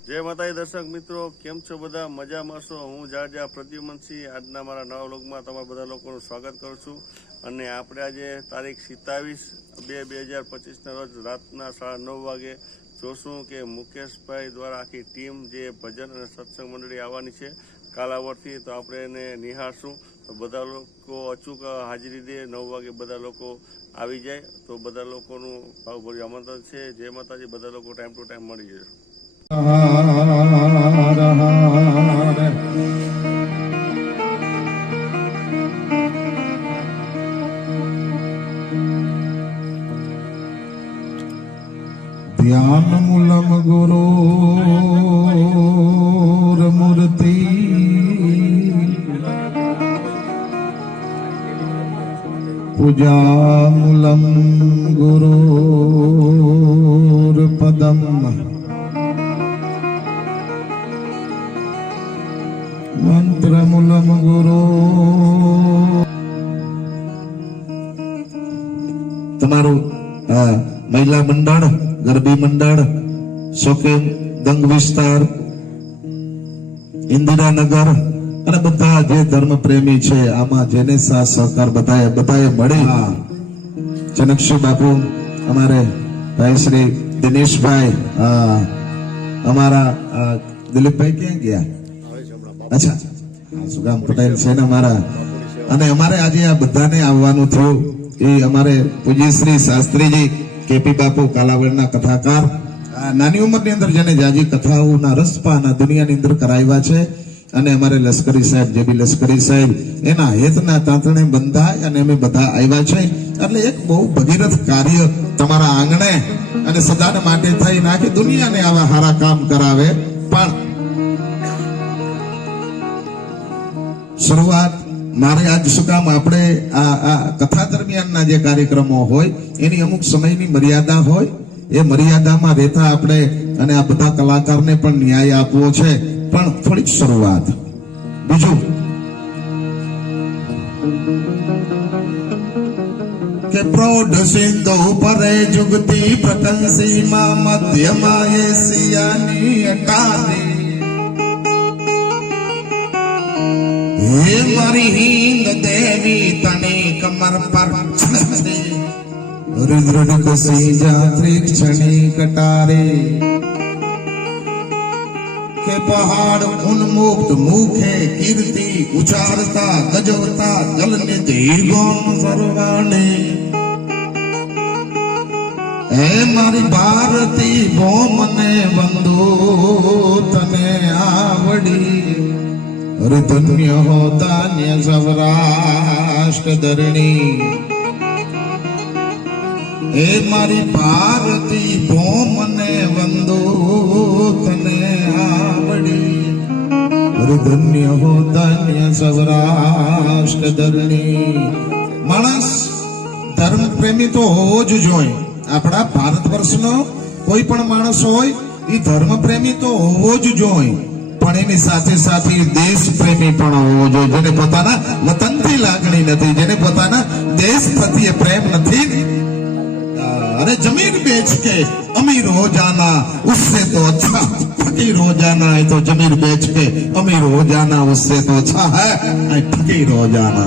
जय माताजी दर्शक मित्रों, केम छो बधा मजामां छो? हूँ जाडजा प्रद्युमनसिंह आजना मारा नवा व्लॉगमां तमारा बधा लोकोनुं स्वागत करूं छुं। अने आपणे आजे तारीख 27/2/2025 ना रोज रातना 9:30 वागे जोशुं के मुकेशभाई द्वारा आखी टीम जे भजन अने सत्संग मंडળી आववानी छे कालावडथी, तो आपणे एने निहाळशुं। तो बधा लोको अचूक हाजरी दे, 9 वागे बधा लोको આવી જાય તો બધા લોકોનું ભાવભર્યું આમંત્રણ છે। જય માતાજી, બધા લોકો ટાઈમ ટુ ટાઈમ મળી જશે। ध्यान मूलम गुरोर मूर्ति पूजा मूलम गुरोर पदम मंत्र मूलम गुरो तमारू महिला मंडळ गरबी मंडळ सोकेम दंग विस्तार इंदिरानगर અને બધા જે ધર્મ પ્રેમી છે આમાં જેને સાથ સહકાર બધાએ મળે જનકશ્રી બાપુ અમારે ભાઈ શ્રી દિનેશભાઈ અમારા દિલીપભાઈ ક્યાં ગયા? અચ્છા, સુગામ પટેલ છે ને અમારા, અને અમારે આજે આ બધાને આવવાનું થયું એ અમારે પૂજ્ય શ્રી શાસ્ત્રીજી કેપી બાપુ કાલાવડના કથાકાર નાની ઉંમરની અંદર જેને જાજી કથાઓના રસપાના દુનિયાની અંદર કરાવ્યા છે, અને અમારે લશ્કરી સાહેબ જે બી લશ્કરી સાહેબ એના હેતના તાંતણે બંધાય અને અમે બધા આવ્યા છે। એટલે એક બહુ ભગીરથ કાર્ય તમારા આંગણે અને સદાને માટે થઈ નાખી દુનિયાને આવા સારા કામ કરાવે। પણ શરૂઆત મારે આજ શું કામ આપણે આ કથા દરમિયાનના જે કાર્યક્રમો હોય એની અમુક સમયની મર્યાદા હોય, એ મર્યાદામાં રહેતા આપણે અને આ બધા કલાકારને પણ ન્યાય આપવો છે। પણ થોડીક શરૂઆત બીજું કે પ્રૌઢ સિંધુ પરે જુગતી પ્રકંસીમાં મધ્યમાં એશિયાની અટારી હે મારી હિંદ દેવી તને કમર પર रुद्र कसी जात्री क्षणी कटारे के पहाड़ उन्मुक्त मुखे कीर्ति उचारता गजवता जल निधि गौम सर्वाणे हे मारी भारती बो मने वंदो तने आवड़ी अरे धन्य हो धान्य सौराष्ट्र धरणी हे मारी भारती भो मने वंदो तने आवड़ी अरे धन्य हो धन्य सौराष्ट्र धरणी। मानस धर्म प्रेमी तो होवो ज जोईए। आपड़ा भारत वर्षनो कोई पण माणस होय ई धर्म प्रेमी तो होवो ज जोईए, पण एनी साथे साथे देश प्रेमी पण होवो जोईए। जेने पोताना वतनथी लागणी नथी, जेने पोताना देश प्रत्ये प्रेम नथी, अरे जमीन बेच के अमीर हो जाना उससे तो अच्छा फकीर हो जाना है, तो जमीन बेच के अमीर हो जाना उससे तो अच्छा है फकीर हो जाना।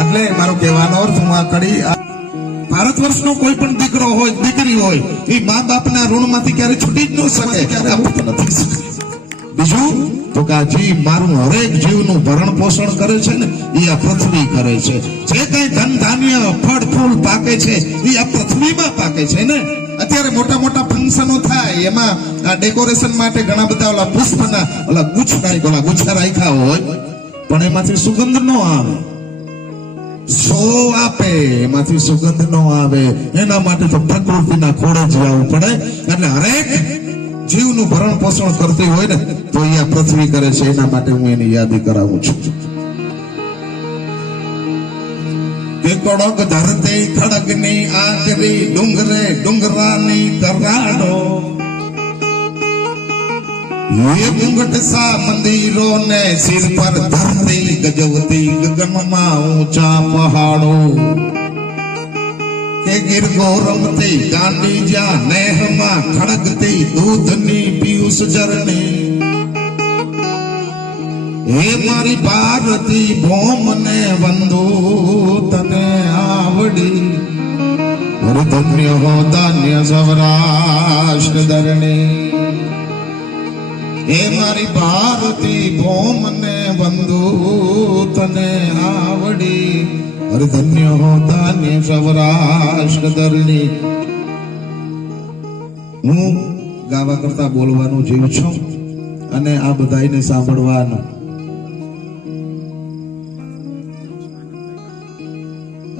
એટલે મારો કહેવાનો અર્થ હું આ કડી ભારત વર્ષનો કોઈ પણ દીકરો હોય દીકરી હોય એ મા બાપના ઋણમાંથી ક્યારે છૂટી જ ન શકે, ક્યારે મુક્ત નથી શકે। બીજું તો કે આ જીવ મારું હરેક જીવનું ભરણ પોષણ કરે છે ને એ આ પૃથ્વી કરે છે। જે કઈ ધન ધાન્ય ફળ ફૂલ પાકે છે એ આ પૃથ્વીમાં પાકે છે ને। અત્યારે મોટા મોટા ફંક્શનો થાય એમાં આ ડેકોરેશન માટે ઘણા બધા ઓલા પુષ્પના ઓલા ગુચ્છા રાખ્યા હોય, પણ એમાંથી સુગંધ ન આવે। સો આપે એમાંથી સુગંધ ન આવે, એના માટે તો પ્રકૃતિના ખોળે જવું પડે। એટલે હરેક જીવનું ભરણ પોષણ કરતી હોય ને તો અહીંયા પૃથ્વી કરે છે, એના માટે હું એની યાદી કરાવું છું। કે કડક ધરતી ખડકની આકરી ડુંગરે ડુંગરાની કરાડો ये मुंगट सा मंदिरों ने सिर पर धरती गजवती गगन में ऊंचा पहाड़ों के એ ગીર ગોરમતી ગાંડી જ્યાં નેહમાં ખડકતી દૂધની પિયુષ ઝરણી, હે મારી ભારતી ભોમ ને વંદુ તને આવડી, ધન્ય હો ધન્ય સૌરાષ્ટ્ર ધરણી, હે મારી ભારતી ભોમ ને વંદુ તને આવડી, ધન્ય હો ધન્ય સૌરાષ્ટ્ર ધરણી. હું ગાવા કરતા બોલવાનું જીવ છું અને આ બધાને સાંભળવાનું.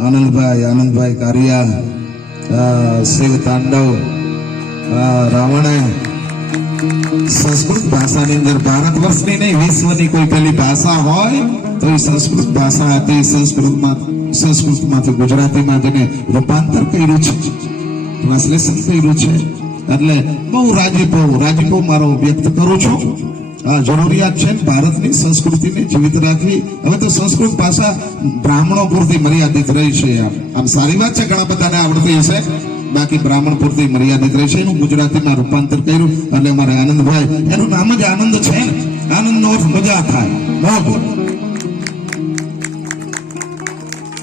આનંદભાઈ કારિયા, શિવ તાંડવ, રાવણે સંસ્કૃત ભાષાની અંદર ભારત વર્ષની નહીં વિશ્વની કોઈ પેલી ભાષા હોય તો એ સંસ્કૃત ભાષા હતી. સંસ્કૃતમાંથી ગુજરાતીમાં તેને રૂપાંતર કર્યું છે, ટ્રાન્સલેશન કર્યું છે. એટલે બહુ રાજીપો મારો વ્યક્ત કરું છું. જરૂરિયાત છે ભારતની સંસ્કૃતિને જીવિત રાખવી. હવે તો સંસ્કૃત ભાષા બ્રાહ્મણો પૂરતી મર્યાદિત રહી છે. આમ સારી વાત છે, ઘણા બધાને આવડતી હશે, બાકી બ્રાહ્મણ પૂરતી મર્યાદિત રહી છે. એનું ગુજરાતીમાં રૂપાંતર કર્યું એટલે અમારે આનંદભાઈ, એનું નામ જ આનંદ છે ને, આનંદનો અર્થ મજા થાય, મોજ.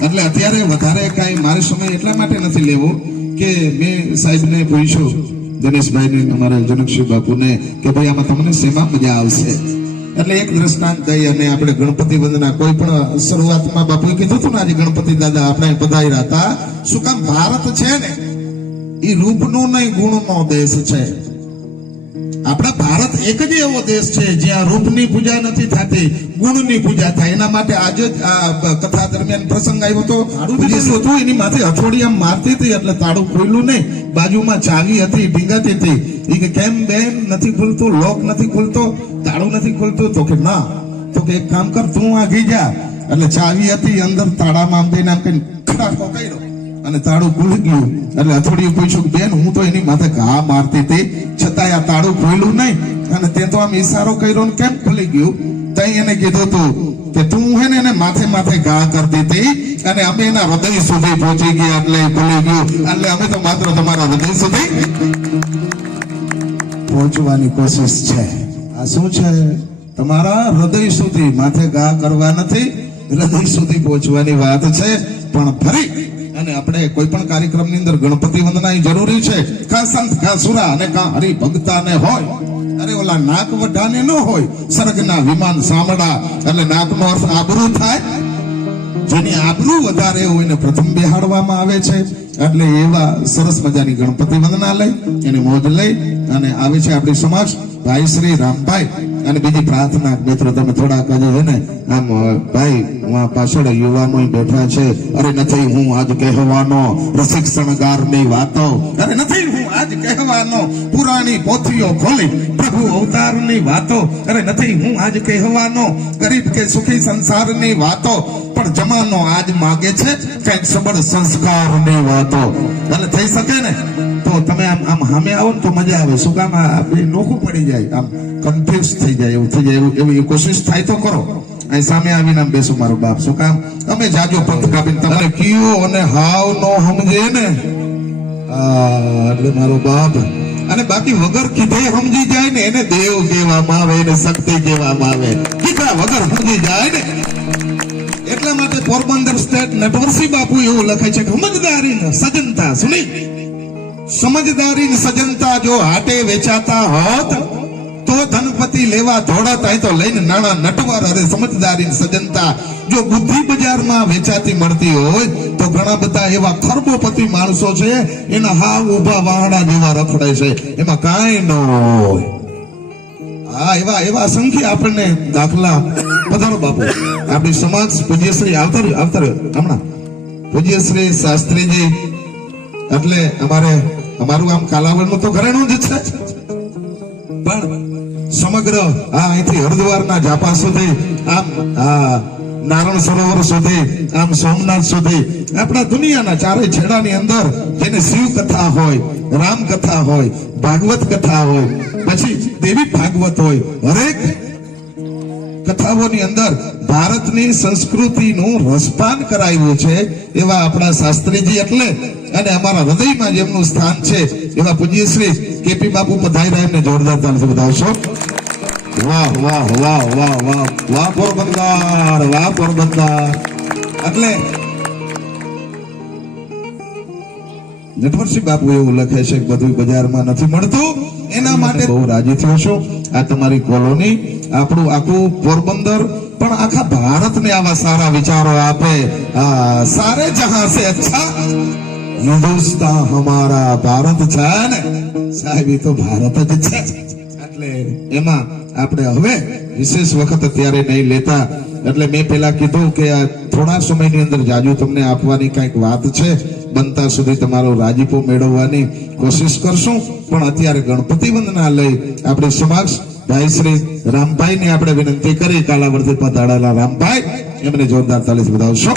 એટલે અત્યારે વધારે કાંઈ મારે સમય એટલા માટે નથી લેવો કે મેં સાહેબને પૂછ્યું, દિનેશભાઈને, અમારા જનકસિંહ બાપુને, કે ભાઈ આમાં તમને શેમાં મજા આવશે. એટલે એક દ્રષ્ટાંત કહી અને આપણે ગણપતિ વંદના કોઈ પણ શરૂઆતમાં બાપુએ કીધું હતું ને, આજે ગણપતિ દાદા આપણે પધાર્યા હતા. શું કામ? ભારત છે ને એ રૂપનો નહીં ગુણનો દેશ છે. આપણા ભારત એક જ એવો દેશ છે જ્યાં રૂપની પૂજા નથી થતી, ગુણની પૂજા થાય. એના માટે આજે જ આ કથા દરમિયાન પ્રસંગ આવ્યો હતો, હતું એની માથે હથોડી આમ મારતી હતી એટલે તાળું ખોલ્યું નહીં, બાજુમાં ચાવી હતી ઢીંગાતી હતી. એ કે કેમ બેન નથી ખુલતું, લોક નથી ખુલતો, તાળું નથી ખુલતું? તો કે ના. તો કે એક કામ કર, તું આગી જા. એટલે ચાવી હતી અંદર, તાળામાં આમ દઈને આમ કઈ ખડાકો કર્યો અને તાળું ખુલી ગયું. એટલે હથોડીએ પૂછ્યું, બેન હું તો એની માથે ઘા મારતી હતી છતાંય આ તાળું ખોલ્યું નહીં અને તે તો આમ ઈશારો કર્યો ને કેમ ખુલી ગયું? તઈ એને કીધું હતું કે તું હે ને એને માથે ઘા કરતી હતી અને અમે એના હૃદય સુધી પહોંચી ગયા એટલે ખુલી ગયું. એટલે અમે તો માત્ર તમારા હૃદય સુધી પહોંચવાની કોશિશ છે. આ શું છે? તમારા હૃદય સુધી, માથે ઘા કરવા નથી, હૃદય સુધી પહોંચવાની વાત છે. પણ ફરી અને આપણે કોઈ પણ કાર્યક્રમની અંદર ગણપતિ વંદના જરૂરી છે. કા સંત, કા સુરા અને કા હરિભક્તાને હોય. અરે ઓલા નાક વઢાને ન હોય, સ્વર્ગના વિમાન સાંભળા. એટલે નાકનો અર્થ આબરૂ થાય. જેની આબરૂ વધારે હોય ને પ્રથમ બેહાડવામાં આવે છે. એટલે એવા સરસ મજાની ગણપતિ વંદના લઈ, એની મોજ લઈ અને આવે છે આપણી સમાજ ભાઈ શ્રી રામભાઈ. અને બીજી પ્રાર્થના, મિત્રો તમે થોડાક હજુ છે ને આમ ભાઈ પાછળ યુવાનો બેઠા છે. અરે નથી હું આજ કહેવાનો રસિક શણગારની વાતો, અરે નથી હું આજ કહેવાનો પુરાણી પોથીઓ ખોલી પ્રભુ અવતારની વાતો, અરે નથી હું આજ કહેવાનો ગરીબ કે સુખી સંસારની વાતો, પણ જમાનો આજ માગે છે કઈક સબળ સંસ્કારની વાતો. એટલે થઈ શકે ને તો તમે આમ સામે આવો ને તો મજા આવે. શું કામ? નોખું પડી જાય, આમ કન્ફ્યુઝ થઈ જાય, એવું થઈ જાય. એવી કોશિશ થાય તો કરો. અહીં સામે આવીને આમ બેસો મારો બાપ. શું કામ? અમે જાજો પંથ કાપીને તમારે કીઓ અને હાવ નો સમજે ને એટલે મારો બાપ. અને બાકી વગર કીધે સમજી જાય ને એને દેવ કહેવામાં આવે, એને શક્તિ કહેવામાં આવે. કીધા વગર સમજી જાય ને. એટલા માટે પોરબંદર સ્ટેટ નટવરસિંહ બાપુ એવું લખે છે કે સમજદારી ને સજનતા, સુની સમજદારી ને સજનતા જો હાટે વેચાતા હોત તો ધનપતિ લેવા ધોળત. અહીં તો લઈને નાણા નટવર. અરે સમજદારી ને સજનતા જો બુદ્ધિ બજારમાં વેચાતી મળતી હોય તો ઘણા બધા એવા ખરબોપતિ માણસો છે, એના હાવ ઉભા વાહડા જેવા રખડે છે, એમાં કાંઈ ન હોય. હા, એવા અસંખ્ય આપણને દાખલા. પધારો બાપુ. આપણી સમાજ પૂજ્યશ્રી આવતા હમણાં પૂજ્યશ્રી શાસ્ત્રીજી. એટલે અમારું આમ કાલાવડનું તો ઘરેણું જ છે, પણ સમગ્ર અહીંથી હરિદ્વારના ઝાપા સુધી, આમ નારાયણ સરોવર સુધી, આમ સોમનાથ સુધી, આપણા દુનિયાના ચારે છેડાની અંદર જેને શિવ કથા હોય, રામ કથા હોય, ભાગવત કથા હોય, પછી દેવી ભાગવત હોય, હરેક કથાઓની અંદર ભારતની સંસ્કૃતિનું રસપાન કરાવ્યું છે એવા આપણા શાસ્ત્રીજી એટલે અને અમારા હૃદયમાં જેમનું સ્થાન છે એવા પૂજ્ય શ્રી કેપી બાપુ પધાર્યા, એમને જોરદાર તાળીથી વધાવશો. વાહ વાહ વાહ વાહ વાહ વાહ પોરબંદર, વાહ પોરબંદર. એટલે નટવરસિંહ બાપુ એવું લખે છે કે બધું બજારમાં નથી મળતું, એના માટે બહુ રાજી થયો છું. આ તમારી કોલોની, આપણું આખું પોરબંદર પણ આખા ભારતને આવા સારા વિચારો આપે. સારે જહાં સે અચ્છા હિન્દુસ્તાન હમારા ભારત છે ને સાહેબ, એ તો ભારત જ છે. એટલે એમાં આપણે હવે વિશેષ વખત અત્યારે નહીં લેતા, એટલે મેં પેલા કીધું કે આ થોડા સમયની અંદર જાજુ તમને આપવાની કઈક વાત છે, બનતા સુધી તમારો રાજીપો મેળવવાની કોશિશ કરશું. પણ અત્યારે ગણપતિ વંદના લઈ આપણી સમક્ષ ભાઈ શ્રી રામભાઈ ને આપણે વિનંતી કરી, કાલાવડથી પધારેલા રામભાઈ, એમને જોરદાર તાળીથી વધાવશો.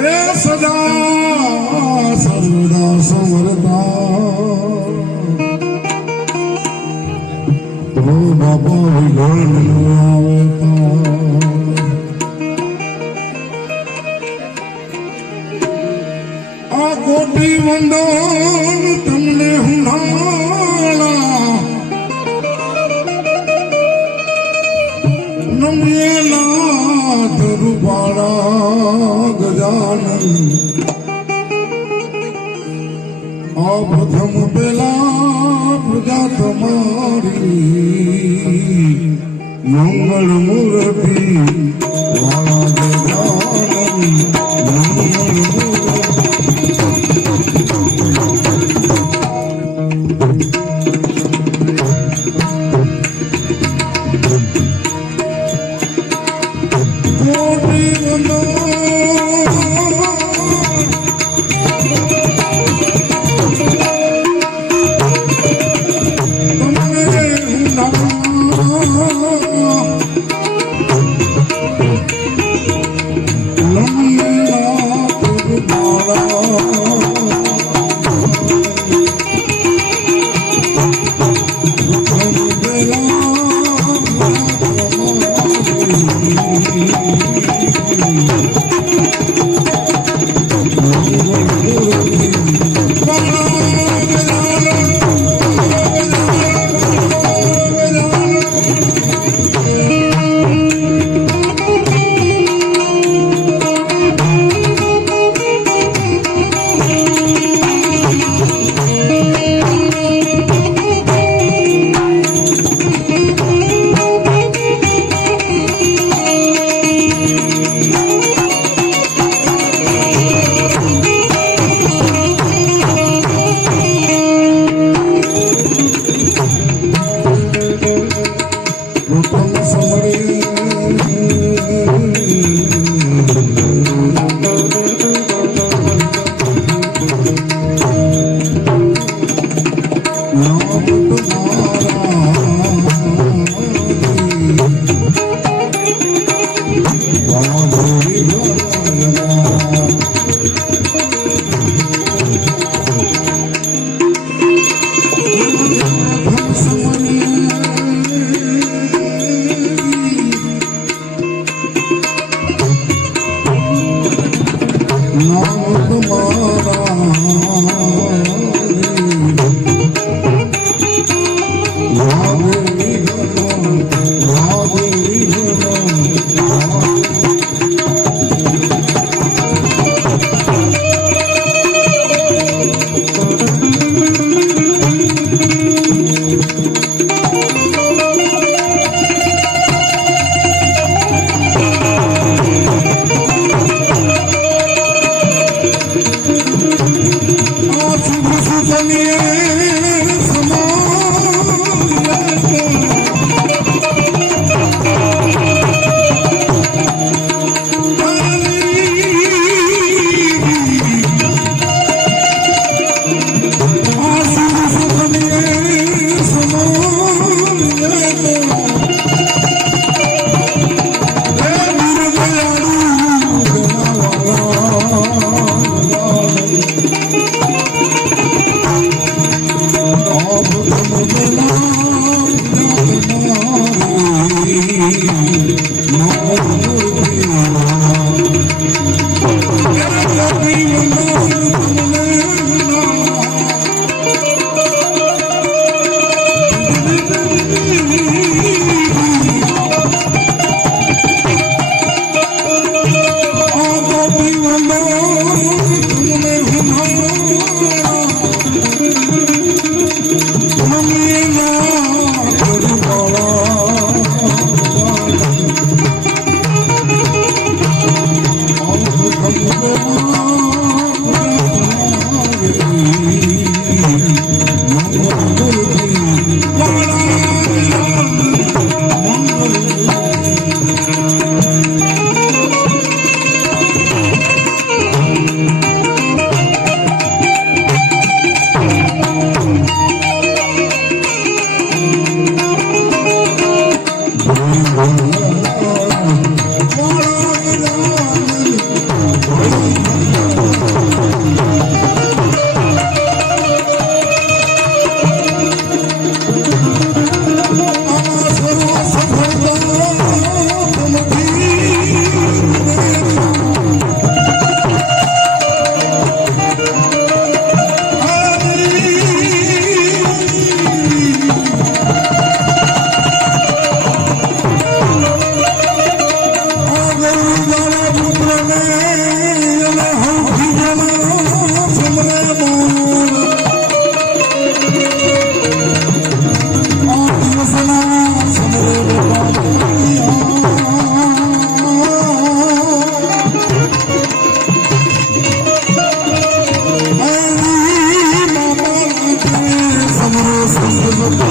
એ સદા સર્વદા સંવરતા ઓ બાપા વિઘન ન આવતા આ કોટી વંદન તમને હુંડાળા નમ્યનાથ રૂપાળા ગજાનન આ પ્રથમ પેલા પૂજા તમારી મંગળ મૂર્તિ વાળા ગજાનન મંગળ મૂર્તિ વને અને હૌથી જણા સમરે મોર આ દિવસના સમરે સમરો સંગતો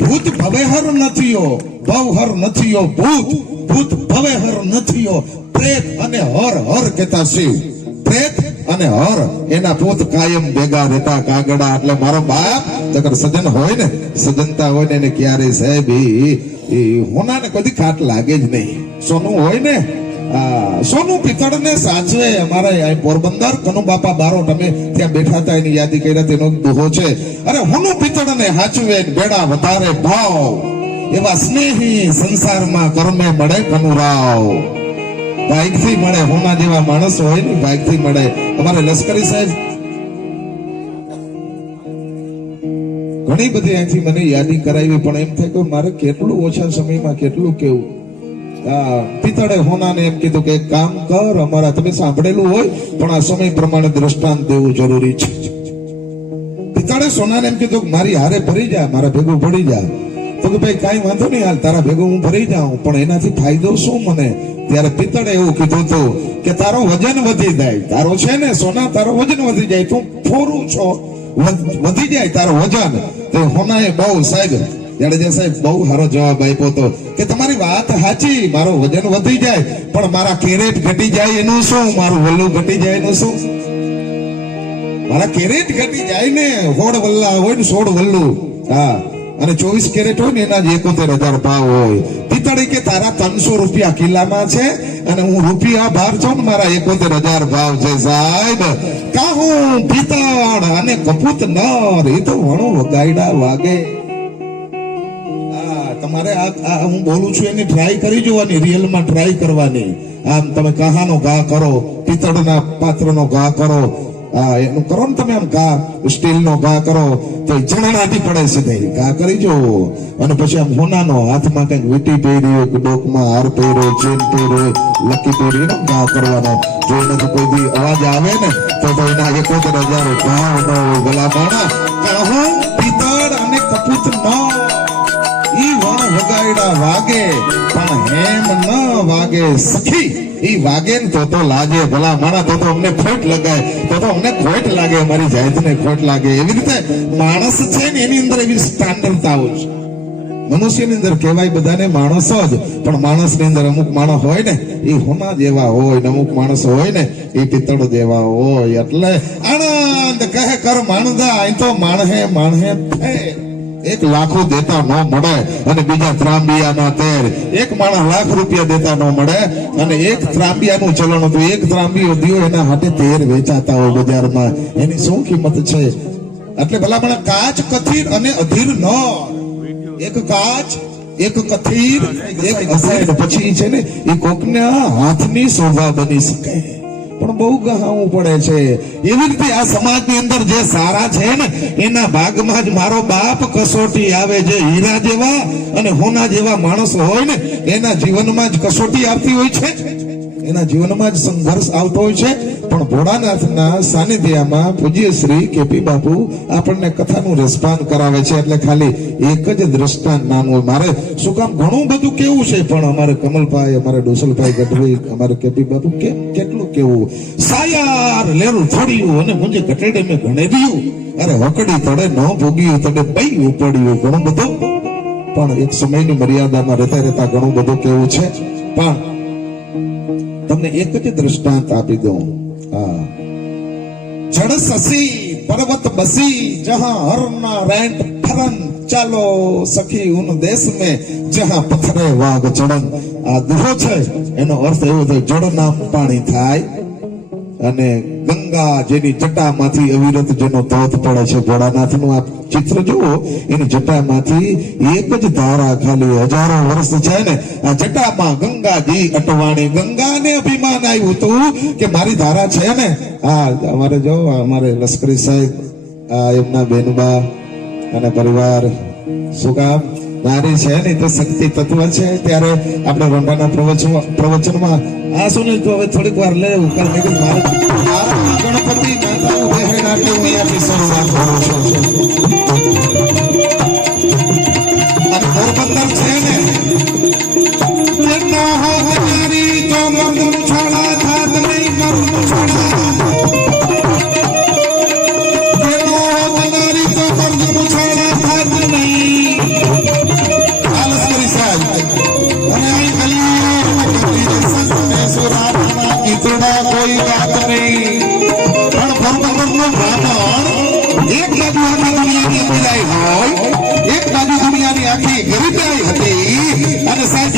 ભૂત ભવેહર નથીઓ ભવહર નથીઓ ભૂત ભૂત ભવેહર નથીઓ પ્રેત અને હર હર કહેતા શિવ પ્રેત અને હર એના પોત કાયમ ભેગા રહેતા કાગડા એટલે મારો બાપ જગર સજન હોય ને સજનતા હોય ને એને ક્યારે સાહેબ એ હોનાને કદી ખાટ લાગે જ નહીં સોનું હોય ને સોનું પિત્તળ ને સાચવે અમારા અહીં પોરબંદર કનુ બાપા બારોટ અમે ત્યાં બેઠા હતા એની યાદી કર્યા તેનો દોહો છે અરે હોનું પિત્તળ ને સાચવે બેડા વધારે ભાવ એવા સ્નેહી સંસારમાં કર્મે મળે કનુરાવ બાઈક થી મળે હોના જેવા માણસ હોય ને બાઈક થી મળે અમારે લશ્કરી સાહેબ ઘણી બધી અહીંથી મને યાદી કરાવી પણ એમ થાય કે મારે કેટલું ઓછા સમયમાં કેટલું કેવું પિત્તળે હોનાને એમ કીધું કે એક કામ કર અમારા તમે સાંભળેલું હોય પણ આ સમય પ્રમાણે દ્રષ્ટાંત દેવું જરૂરી છે પિત્તળે સોનાને એમ કીધું મારી હારે ભરી જા મારા ભેગું ભરી જા તો કે ભાઈ કાંઈ વાંધો નહીં હાલ તારા ભેગું હું ભરી જાઉં પણ એનાથી ફાયદો શું મને ત્યારે પિત્તળે એવું કીધું હતું કે તારો વજન વધી જાય તારો છે ને સોના તારો વજન વધી જાય તું ફોરું છો વધી જાય તારો વજન તો હોનાએ બહુ સાહેબ જાડેજા સાહેબ બહુ સારો જવાબ આપ્યો હતો કે તમારી વાત સાચી, મારું વજન વધી જાય પણ મારા કેરેટ ઘટી જાય એનું શું, મારું વલ્લું ઘટી જાય એનું શું? મારા કેરેટ ઘટી જાય ને, 16 વલ્લા હોય ને 16 વલ્લું, હા, અને 24 કેરેટ હોય ને એના જ 71,000 ભાવ હોય. પિત્તળી કે તારા 300 રૂપિયા કિલ્લામાં છે અને હું રૂપિયા બહાર છું ને મારા 71,000 ભાવ છે સાહેબ. કાહું પિત્તળ અને કપૂત નર એ તો વણું વગાયડા વાગે. તમારે આ હું બોલું છું એની ટ્રાય કરી જોવાની, રિયલમાં ટ્રાય કરવાની. આમ તમે કહાનો ઘા કરો, પિત્તળના પાત્રનો ઘા કરો, એનું કરો ને તમે આમ ઘા, સ્ટીલનો ઘા કરો તો જણાટી પડે સીધે. ઘા કરી જો અને પછી આમ હોનાનો હાથમાં કઈક વીટી પહેરી હોય, ડોકમાં હાર પહેર્યો, ચેન પહેર્યો, લકી પહેરી એનો ઘા કરવાનો. જો એનાથી કોઈ દી અવાજ આવે ને તો એના 71,000 ભાવ ન હોય. ભલા માણા કાહું પિત્તળ અને કપૂત ઈ વણ વગાયડા વાગે પણ હેમ ન વાગે સખી. ઈ વાગે ને તો લાગે. ભલા માણા તો અમને ખોટ લગાય, તો અમને ખોટ લાગે, અમારી જાતને ખોટ લાગે. એવી રીતે માણસ છે ને એની અંદર એવી સ્ટાન્ડર્ડતાઓ છે. મનુષ્યની અંદર કહેવાય બધાને માણસ જ, પણ માણસની અંદર અમુક માણસ હોય ને એ હોના જેવા હોય ને અમુક માણસ હોય ને એ પિત્તળ જેવા હોય. એટલે આનંદ કહે કર માણદા, અહીં તો માણહે ફેર. એક લાખો દેતા ન મળે અને બીજા ત્રાંબિયાના તેર. એક માણસ લાખ રૂપિયા દેતા ન મળે અને એક ત્રાંબિયાનું ચલણ હતું, એક ત્રાંબિયો દિયો એના હાથે તેર વેચાતા હોય બજારમાં. એની શું કિંમત છે? એટલે ભલા મને કાચ, કથીર અને અધીર ન. એક કાચ, એક કથીર, એક અધીર, પછી છે ને એ કોકના હાથની શોભા બની શકે પણ બહુ ગહાવું પડે છે. એવી રીતે આ સમાજની અંદર જે સારા છે ને એના ભાગમાં જ મારો બાપ કસોટી આવે. જે હીરા જેવા અને હોના જેવા માણસો હોય ને એના જીવનમાં જ કસોટી આવતી હોય છે, એના જીવનમાં જ સંઘર્ષ આવતો હોય છે. પણ ભોળાનાથના સાનિધ્યમાં પૂજ્ય શ્રી કેપી બાપુ આપણને કથાનું રસપાન કરાવે છે. એટલે ખાલી એક જ દ્રષ્ટાંત નાનું હોય. મારે શું કામ ઘણું બધું કેવું છે પણ અમારે કમલભાઈ, અમારે ડોસલભાઈ ગઢવી, અમારે કેપી બાપુ કેટલું કેવું. સાયાર લેરું થોડ્યું અને મુંજે કટેડે મેં ઘણે દિયું, અરે વકડી તડે ન ભોગ્યું તડે બઈ ઉપડ્યું. ઘણું બધું પણ એક સમયની મર્યાદામાં રહેતા ઘણું બધું કેવું છે. પણ તમને એક જ દ્રષ્ટાંત આપી દઉં. જડ સસી પર્વત બસી જહાં હરના રેંટ ફરન, ચાલો સખી ઉન દેશ में જહાં પથરે વાઘ ચડન. આ દુહો છે એનો અર્થ એવો થાય જળ નામ પાણી થાય અને ગંગા જેની જટામાંથી અવિરત જેનો ધોધ પડે છે. ભોળાનાથનું આ ચિત્ર જુઓ, એની જટામાંથી એક જ ધારા ખાલી હજારો વર્ષ છે ને આ જટામાં ગંગાજી અટવાણી. ગંગાને અભિમાન આવ્યું હતું કે મારી ધારા છે ને. આ અમારે જો અમારે લશ્કરી સાહેબ, આ એમના બેનબા અને પરિવાર, શું કામ નારી છે ને તો શક્તિ તત્વ છે. ત્યારે આપણે રોંડાના પ્રવચનમાં આ સુનિલ તો હવે થોડીક વાર લે ઉકાર મેં મારે ગણપતિ માતાનું બહેન આટલે હું અહીંયાથી શરૂઆત કરું છું. અને પોરબંદર છે ને ના હો નારી તો મર્દ છોડા થાત નહીં, મર્દ છોડા નારી તો મર્દ છોડા થાત નહીં. લશ્કરી સાહેબ અને અહીં કોઈ વાત નહીં. પણ પોરબંદરનો બ્રાહ્મણ એક બાજુ આખી દુનિયાની અમીરાઈ હોય, એક બાજુ દુનિયાની આખી ગરીબાઈ હતી. અને સાહેબ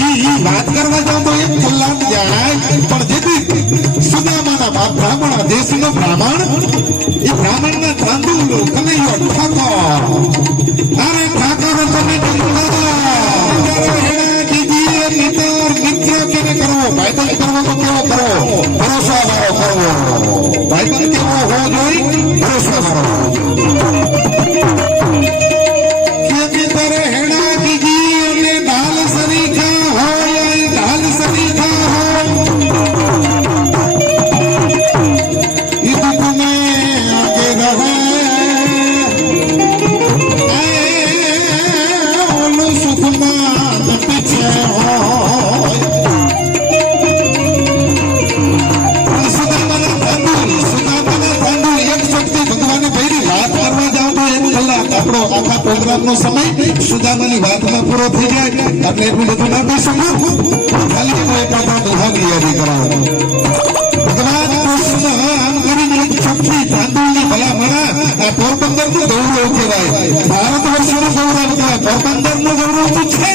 વાત કરવા જાવ તો એક કલાક જાય. પણ જેથી સુદામાના બ્રાહ્મણ, દેશનો બ્રાહ્મણ, એ બ્રાહ્મણના તાંદુલો કનૈયો ઠાકોર, અરે ઠાકોર તમે મિત્ર કેને કરવો, ફાયદો કરવો તો કેવો કરવો, ભરોસા વાળો કરવો. મારી વાતમાં પૂરો થઈ જાય એટલે એટલું બધું ના કહી શકું ખાલી એનો એકાદા દોહાની યાદી કરાવો ભગવાન કૃષ્ણ આમ કરીને એક ચપટી તાંદુળની ભલામણા આ પોરબંદરનું ગૌરવ કહેવાય ભારત વર્ષનું ગૌરવ કહેવાય પોરબંદરનું ગૌરવ તો છે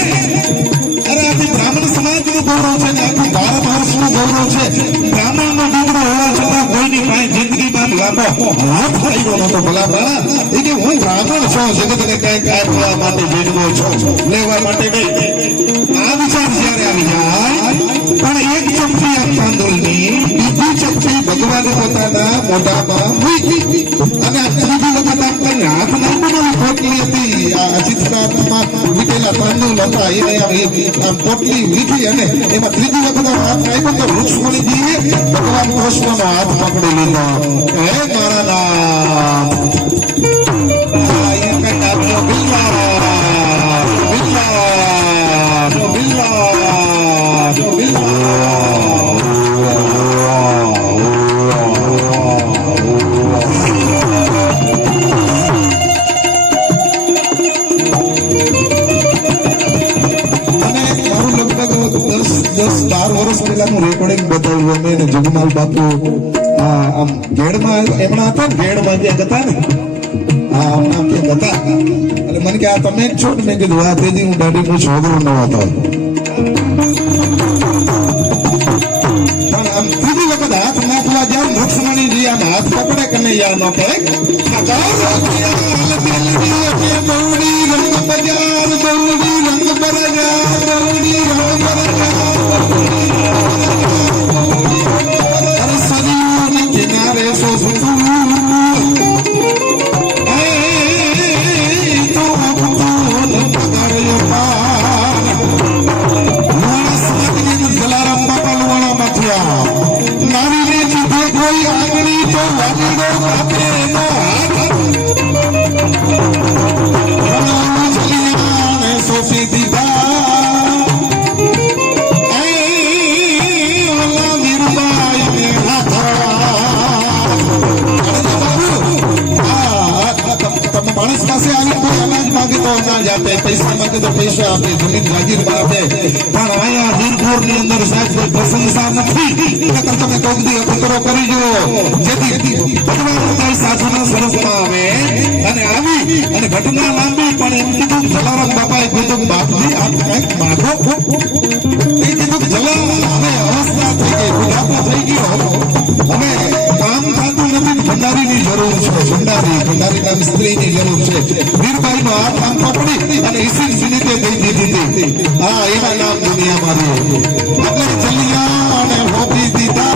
અરે આખી બ્રાહ્મણ સમાજનું ગૌરવ છે ને આખું ભારત વર્ષનું ગૌરવ છે બ્રાહ્મણનો દીકરો હોવા છતાં કોઈની પાસે જિંદગીમાં લાંબો હાથ કર્યો નતો ભલામણા એ કે હું બ્રાહ્મણ છું જગતને કઈ કાઢવા માટે જન્મો છું લેવા માટે નહીં આ વિચાર જ્યારે આવી જાય પણ એક ચમચી આ તાંદુળની બીજી ચમચી ભગવાને પોતાના મોઢામાં મૂકી અને આ ત્રીજી વખત આપણને હાથ નહીં બનાવી પોટલી હતી આ ચિત્રામાં વીટેલા તાંદુળ હતા એને આમ પોટલી વીખી અને એમાં ત્રીજી વખત હાથ આપ્યો તો રુક્ષ્મણીજીએ ભગવાન કૃષ્ણનો હાથ પકડી લીધો હે મારા નામ અહીંયા કઈ નામનો બિલ્લા પહેલાનું રેકોર્ડિંગ બતાવ્યું અમે ને જગમાલ બાપુ આમ ઘેડમાં એમના હતા ને ઘેડમાં ક્યાંક હતા ને હા હમણાં ક્યાંક હતા એટલે મને કે આ તમે જ છો ને મેં કીધું આ તેથી હું દાઢીનો છોકરો ન હતો પણ આમ ત્રીજી વખત હાથ નાખવા જાવ રુક્ષ્મણીજી આમ હાથ પકડે કે નહીં યાર નો કે પૈસા માંગે તો પૈસા આપે જમીન જાગીર આપે પણ અહીંયા વીરપુર ની અંદર સાહેબ કોઈ પ્રશંસા નથી તમે કોક દી અખતરો કરી જુઓ જેથી ભગવાન સાધુના સ્વરૂપમાં આવે અને આવી અને ઘટના લાંબી પણ એમ કીધું જલારામ બાપાએ કીધું બાપજી આપ કંઈક માગો એ કીધું જલા હવે અવસ્થા થઈ ગઈ બુઢાપો થઈ ગયો હવે કામ થતું નથી ભંડારીની જરૂર છે ભંડારીના મિસ્ત્રીની જરૂર છે વીરભાઈ નો હાથ આમ પકડી અને ઈસીન સિનિતે દઈ દીધી હતી હા એવા નામ દુનિયામાં રહ્યો એટલે ચલિયા અને હોપી દીધા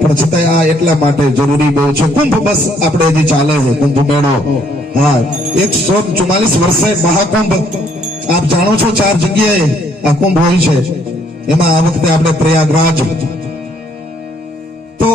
પણ છતાં આ એટલા માટે જરૂરી બહુ છે કુંભ બસ આપણે હજી ચાલે છે કુંભ મેળો હા 144 વર્ષે મહાકુંભ આપ જાણો છો 4 જગ્યાએ આ કુંભ હોય છે એમાં આ વખતે આપણે પ્રયાગરાજ તો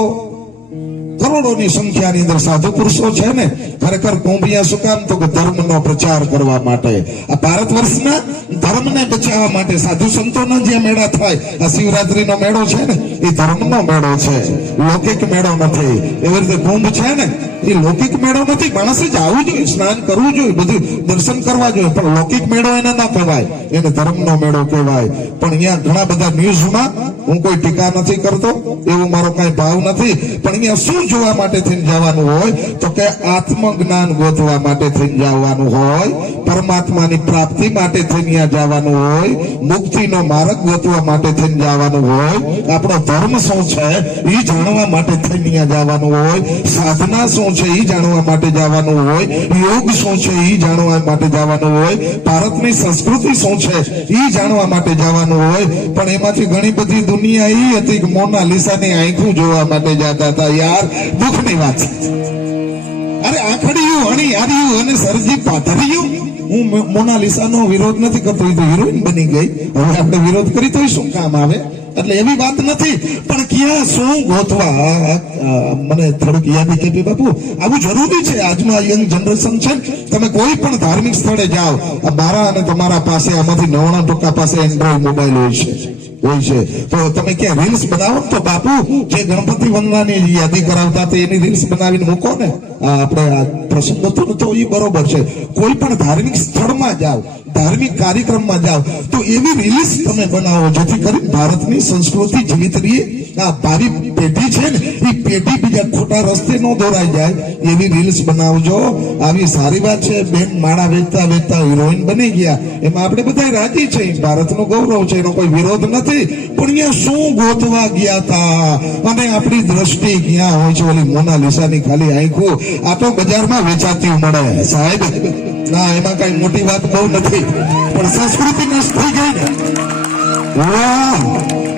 કરોડોની સંખ્યાની અંદર સાધુ પુરુષો છે ને ખરેખર કુંભિયા શું કામ તો કે ધર્મનો પ્રચાર કરવા માટે આ ભારત વર્ષના ધર્મને બચાવવા માટે સાધુ સંતોના જે મેળા થાય આ શિવરાત્રીનો મેળો છે ને એ ધર્મનો મેળો છે લૌકિક મેળો નથી એવી રીતે કુંભ છે ને એ લૌકિક મેળો નથી માણસે જ આવવું જોઈએ સ્નાન કરવું જોઈએ બધું દર્શન કરવા જોઈએ પણ લૌકિક મેળો એને ના કહેવાય એને ધર્મનો મેળો કહેવાય પણ અહીંયા ઘણા બધા ન્યૂઝમાં હું કોઈ ટીકા નથી કરતો એવો મારો કઈ ભાવ નથી પણ અહીંયા શું જોવા માટે થઈને જવાનું હોય તો કે આત્મજ્ઞાન ગોતવા માટે થઈને જવાનું હોય પરમાત્માની પ્રાપ્તિ માટે થઈને જવાનું હોય મુક્તિનો માર્ગ ગોતવા માટે થઈને જવાનું હોય આપણો ધર્મ શું છે એ જાણવા માટે થઈને જવાનું હોય સાધના શું છે એ જાણવા માટે જવાનું હોય યોગ શું છે એ જાણવા માટે જવાનું હોય ભારતની સંસ્કૃતિ શું છે એ જાણવા માટે જવાનું હોય પણ એમાંથી ઘણી બધી દુનિયા એ હતી કે મોનાલિસાની આંખું જોવા માટે જતા હતા યાર દુઃખની વાત અરે આખડિયું હણિયારિયું અને સરજી પાથરિયું હું મોનાલિસાનો વિરોધ નથી કરતો એ તો હિરોઈન બની ગઈ હવે આપણે વિરોધ કરી તો શું કામ આવે એટલે એવી વાત નથી પણ ક્યાં શું ગોતવા મને થોડુંક યાદ કે બાપુ આવું જરૂરી છે આજનું યંગ જનરેશન છે તમે કોઈ પણ ધાર્મિક સ્થળે જાઓ મારા અને તમારા પાસે આમાંથી 99% પાસે એન્ડ્રોઈડ મોબાઈલ હોય છે હોય છે. તો તમે ક્યાં રીલ્સ બનાવો તો બાપુ જે ગણપતિ વંદનાની યાદી કરાવતા હતા એની રીલ્સ બનાવીને મૂકો ને. આપણે આ પ્રસંગ હતો ને તો એ બરોબર છે. કોઈ પણ ધાર્મિક સ્થળમાં જાઓ, ધાર્મિક કાર્યક્રમમાં જાઓ તો એવી રીલ્સ તમે બનાવો જેથી કરી ભારતની સંસ્કૃતિ જીવિત રહે. આ ભાવિ પેઢી છે ને એ પેઢી બીજા ખોટા રસ્તે ન દોરાઈ જાય એવી રીલ્સ બનાવજો. આવી સારી વાત છે. બેન માળા વેચતા વેચતા હિરોઈન બની ગયા એમાં આપણે બધા રાજી છે. ભારતનું ગૌરવ છે, એનો કોઈ વિરોધ નથી. પણ અહીંયા શું ગોતવા ગયા હતા અને આપણી દ્રષ્ટિ ક્યાં હોય છે? ઓલી મોનાલિસાની ખાલી આંખો આ તો બજારમાં વેચાતી મળે સાહેબ. ના, એમાં કઈ મોટી વાત બહુ નથી, પણ સંસ્કૃતિ નષ્ટ થઈ ગઈ ને. વાહ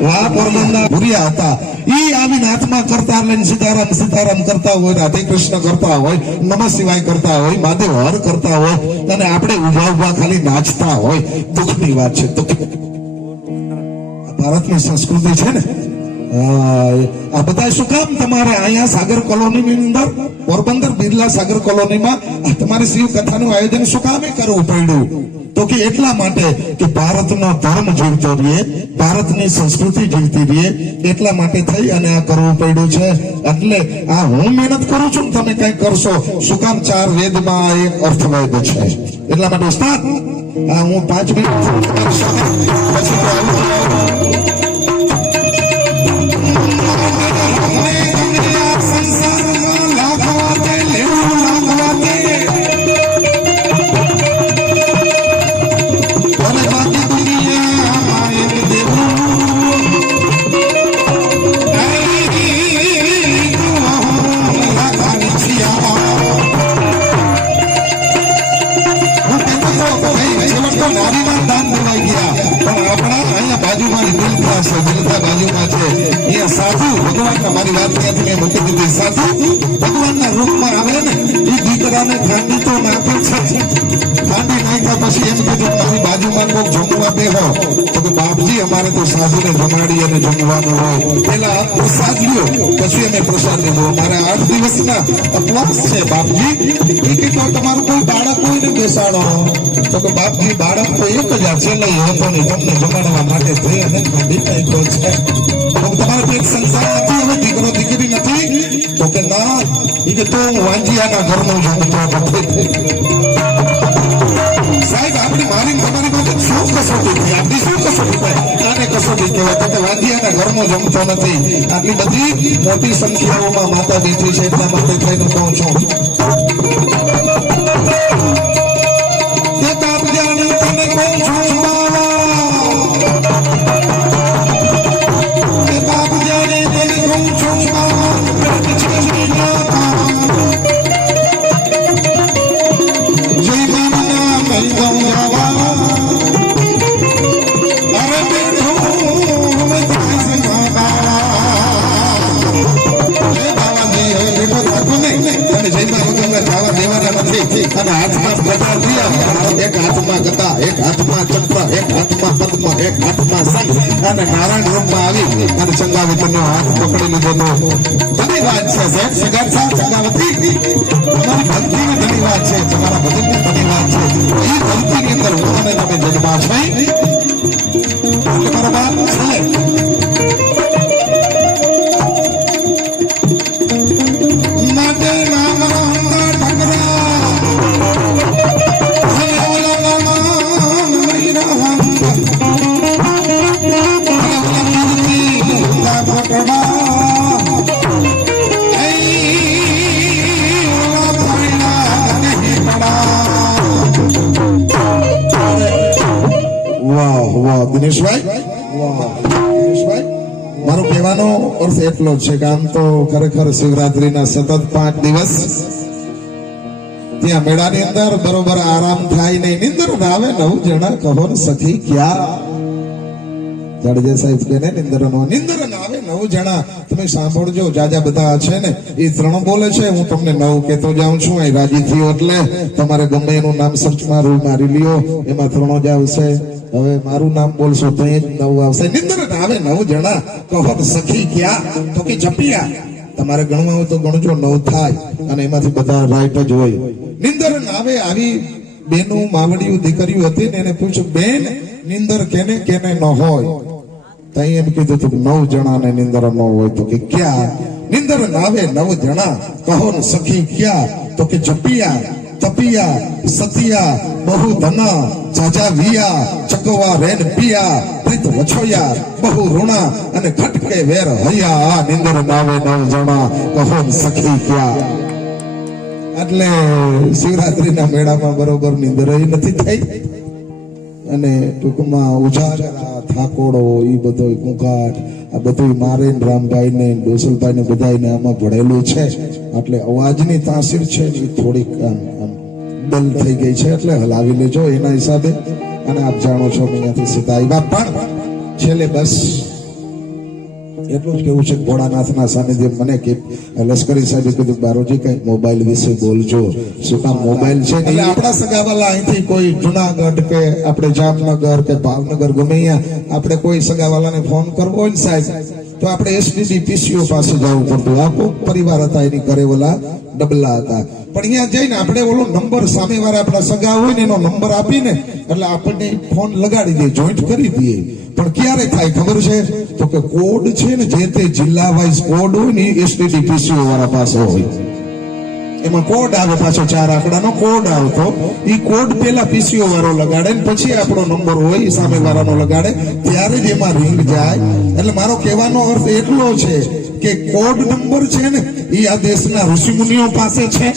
વાહ, પોરબંદર ભૂરિયા હતા. ઈ આવીને હાથમાં કરતા લઈને સીતારામ સીતારામ કરતા હોય, રાધે કૃષ્ણ કરતા હોય, નમઃ શિવાય કરતા હોય, મહાદેવ હર કરતા હોય અને આપણે ઉભા ઉભા ખાલી નાચતા હોય. દુઃખની વાત છે, દુઃખ. ભારતની સંસ્કૃતિ છે ને આ બધા શું કામ તમારે અહીંયા સાગર કોલોનીની અંદર, પોરબંદર બિરલા સાગર કોલોનીમાં તમારે શિવ કથાનું આયોજન શું કામે કરવું પડ્યું? તો કે એટલા માટે કે ભારતનો ધર્મ જીવતો રહે, ભારતની સંસ્કૃતિ જીવતી રહે, એટલા માટે થઈ અને આ કરવું પડ્યું છે. એટલે આ હું મહેનત કરું છું ને તમે કઈ કરશો શું કામ? 4 વેદમાં એક અર્થવેદ છે. એટલા માટે ઉસ્તાદ હું 5 મિનિટ પછી સાધુ ભગવાનના, મારી વાત ત્યાંથી મેં મૂકી દીધી. સાધુ ભગવાનના રૂપમાં આવે ને એ દીકરાને ખાંડી તો નાખે છે. ખાંડી નાખ્યા પછી એમ કીધું મારી બાજુમાં કોક જમવા બેહો. તો કે બાપજી અમારે તો સાધુને જમાડી અને જમવાનું હોય. પેલા પ્રસાદ લ્યો પછી અમે પ્રસાદ લીધો. મારે 8 દિવસના ઉપવાસ છે બાપજી. એ કે તો તમારું કોઈ બાળક હોય ને બેસાડો. તો કે બાપજી બાળક તો એક જ આ છેલ્લે હતો ને તમને જમાડવા માટે થઈ અને ખાંડી નાખ્યો છે. તમારે પેટ સંસાર નથી, હવે દીકરો દીકરી નથી. તો કે ના, એ કે તો વાંજિયાના ઘરનું જમતો નથી. સાહેબ આપણી મારી તમારી પાસે શું કસોટી થઈ? આપણી શું કસોટી થાય? આને કસોટી કહેવાય. તો કે વાંજિયાના ઘરનો જમતો નથી. આટલી બધી મોટી સંખ્યાઓમાં માતા બેઠી છે એટલા માટે થઈને કહું છું. અને હાથમાં ગદા લીયા, એક હાથમાં ગદા, એક હાથમાં ચક્ર, એક હાથમાં પદ્મ, એક હાથમાં શંખ અને નારાયણ રૂપમાં આવી અને ચંગાવતીનો હાથ પકડી લીધો. ઘણી વાત છે સાહેબ. સગાર સાહેબ ચંગાવતી તમારી ભક્તિની ઘણી વાત છે, તમારા ભજનની ઘણી વાત છે. એ ભક્તિની અંદર હું અને તમે જન્મા છો એટલે મારા બાપ છે. દિનેશભાઈ, દિનેશભાઈ, મારો કહેવાનો અર્થ એટલો જ છે કે આમ તો ખરેખર શિવરાત્રીના સતત 5 દિવસ ત્યાં મેળાની અંદર બરોબર આરામ થાય નહીં. નિંદર આવે 9 જણા કહો ને સખી ક્યાં? જાડેજા સાહેબ કે નિંદર આવે 9 જણા. તમે સાંભળજો, જાજા બધા છે ને એ 3 બોલે છે, હું તમને 9 કહેતો જાઉં છું. અહીં રાજી થયો એટલે તમારે ગમે એનું નામ સર્ચમાં મારી લ્યો, એમાં 3 જ આવશે. હવે મારું નામ બોલશો તો એ જ 9 આવશે. નિંદર આવે 9 જણા કહો સખી ક્યાં? તો કે જપિયા. તમારે ગણવા હોય તો ગણજો, 9 થાય અને એમાંથી બધા રાઈટ જ હોય. નિંદર આવે આવી બેનું માવડિયું દીકરીઓ હતી ને એને પૂછ્યું બેન નિંદર કેને કેને ન હોય? તઈ એમ કીધું તું 9 જણાને નિંદર ન હોય તો કે ક્યાં નિંદર નાવે 9 જણા કહો ને સખી ક્યાં તો કે જપિયા તપિયા સતિયા બહુ ધના જાજા વિયા ચકવા રેન પિયા પ્રીત વછોયા બહુ ઋણા અને ખટકે વેર હૈયા નિંદર નાવે 9 જણા કહો ને સખી ક્યાં એટલે શિવરાત્રીના મેળામાં બરોબર નિંદર નથી થઈ અને ટૂંકમાં ઉજાગરા થાકોડો એ બધો ગુંગાટ આ બધું મારે ને રામભાઈ ને ડોસલભાઈ ને બધાને આમાં ભળેલું છે એટલે અવાજની તાસીર છે એ થોડીક આમ ડલ થઈ ગઈ છે એટલે હલાવી લેજો એના હિસાબે અને આપ જાણો છો અહીંયાથી સીધા આવ્યા પણ છેલ્લે બસ એટલું જ કેવું છે ભોળાનાથના સાનિધ્ય મને કે લશ્કરી સાહેબે કીધું બારોજી કઈ મોબાઈલ વિશે બોલજો શું કામ મોબાઈલ છે એટલે આપણા સગાવાલા અહીંથી કોઈ જુનાગઢ કે આપણે જામનગર કે ભાવનગર ગમે અહીંયા આપણે કોઈ સગાવાલાને ફોન કરવો હોય ને સાહેબ તો આપણે એસડીડી પીસીઓ પાસે જવું પડતું આખો પરિવાર હતા એની ઘરે ઓલા ડબલા હતા પણ અહીંયા જઈને આપણે ઓલો નંબર સામેવાળા આપણા સગા હોય ને એનો નંબર આપીને એટલે આપણને ફોન લગાડી દે જોઈન્ટ કરી દઈએ પણ ક્યારે થાય ખબર છે તો કે કોડ છે ને જે તે જિલ્લા વાઇઝ કોડ હોય ને એસટીડી પીસીઓ વાળા પાસે હોય એમાં કોડ આવે પાછો 4 આંકડાનો કોડ આવતો ઈ કોડ પેલા પીસીઓ વાળો લગાડે ને પછી આપણો નંબર હોય ઈ સામે વાળાનો લગાડે ત્યારે જ એમાં રિંગ જાય એટલે મારો કહેવાનો અર્થ એટલો છે કે કોડ નંબર છે ને ઈ આ દેશના ઋષિમુનિઓ પાસે છે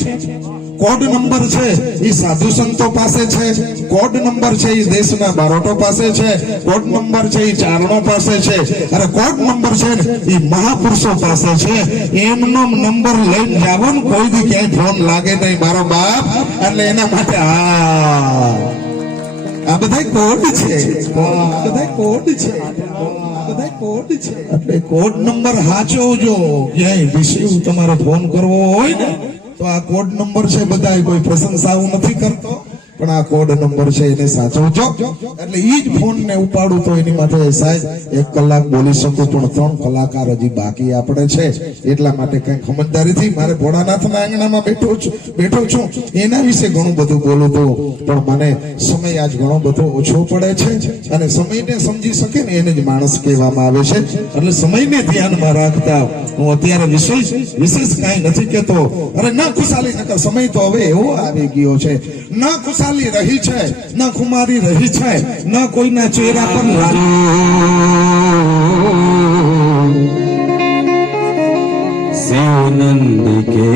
કોડ નંબર છે એ સાધુ સંતો પાસે છે કોડ નંબર છે એ દેશના બારોટો પાસે છે કોડ નંબર છે એ ચારણો પાસે છે અને કોડ નંબર છે ને એ મહાપુરુષો પાસે છે એમનો નંબર લઈને જાવો ને કોઈ દી ક્યાંય ફોન લાગે નહીં મારો બાપ એટલે એના માટે આ બધા કોડ છે બધા કોડ છે બધા કોડ છે એટલે કોડ નંબર સાચવજો ક્યાંય રિસીવ તમારો ફોન કરવો હોય ને તો આ કોડ નંબર છે બધા કોઈ પ્રશંસા હું નથી કરતો પણ આ કોડ નંબર છે એને સાચવજો એટલે ઈ જ ફોન ને ઉપાડું તો એની માટે સાહેબ 1 કલાક બોલી શકું પણ 3 કલાકાર હજી બાકી આપણે છે એટલા માટે કઈ ખમતદારીથી મારે ભોળાનાથના આંગણામાં બેઠો છું એના વિશે ઘણું બધું બોલું તો પણ મને સમય આજ ઘણો બધો ઓછો પડે છે અને સમયને સમજી શકે ને એને જ માણસ કહેવામાં આવે છે એટલે સમયને ધ્યાનમાં રાખતા હું અત્યારે વિશેષ કાંઈ નથી કહેતો અરે ના ખુશાલી નકર સમય તો હવે એવો આવી ગયો છે ના ખુશાલી રહી છે ના ખુમારી રહી છે ના કોઈના ચહેરા પર शिवनंद के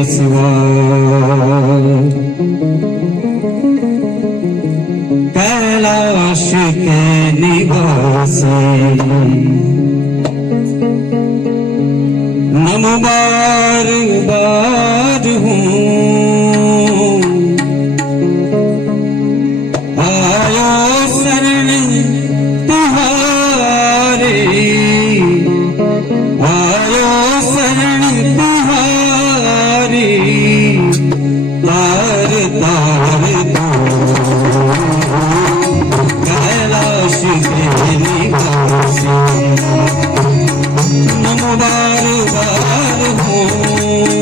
असवार कैलाश के निवासी नम बार बार हूँ आयो शरण तुम्हारे आयो शरण तुम्हारी तार तार दो कैलाश के निवासी नम बार बार हूँ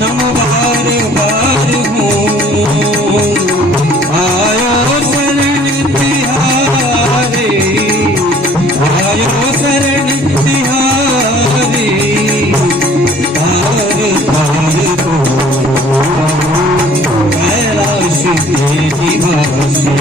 नम बार बार हूँ आयो शरण तिहारे, आयो शरण तिहारे, तार तार को कैलाश के निवासी।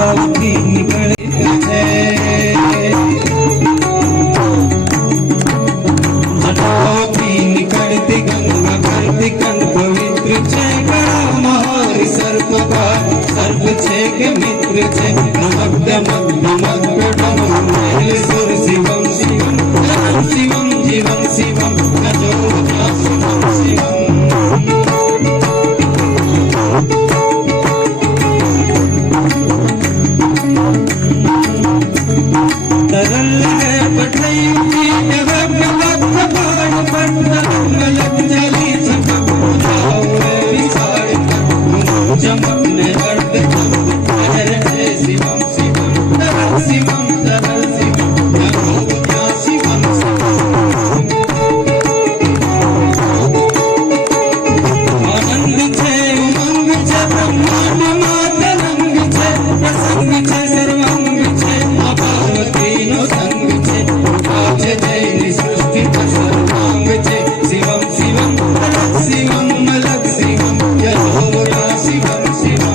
જટાઓથી નીકળે છે જટાઓથી નીકળતી ગંગા કરતી કંઠ પવિત્ર છે ગળામાં હારી સર્પ છે કે મિત્ર છે નમક સુર શિવમ શિવમ શિવમ જીવમ શિવમ નજો શિવમ શિવમ तरल है पठयुक्ति चमकने अर्ध शिवम शिवम तरल शिवम तरल शिवम शिवम आनंद छे उमंग छे ब्रह्मांड मातरंग छे प्रसंग छे सर्वांग छे पार्वती नो संग छे आज जय सृष्टि सर्वांग छे शिवम शिवम अलग शिवम अलग शिवम यहोवा शिवम शिवम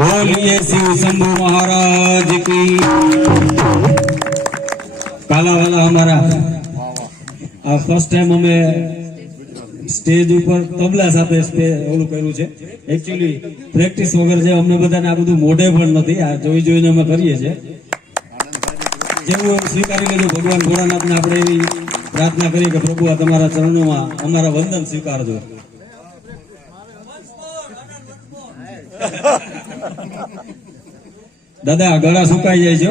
बोलिए शिव शंभू महाराज की। काला वाला हमारा આ ફર્સ્ટ ટાઈમ અમે સ્ટેજ ઉપર તબલા સાથે ઓલું કર્યું છે. એકચ્યુઅલી પ્રેક્ટિસ વગર છે, અમને બધાને આ બધું મોઢે પણ નથી, આ જોઈ જોઈને અમે કરીએ છીએ. જેવું એવું સ્વીકારી લેજો. ભગવાન ભોળાનાથને આપણે એવી પ્રાર્થના કરીએ કે પ્રભુ આ તમારા ચરણોમાં અમારા વંદન સ્વીકારજો. દાદા ગળા સુકાઈ જાય છે.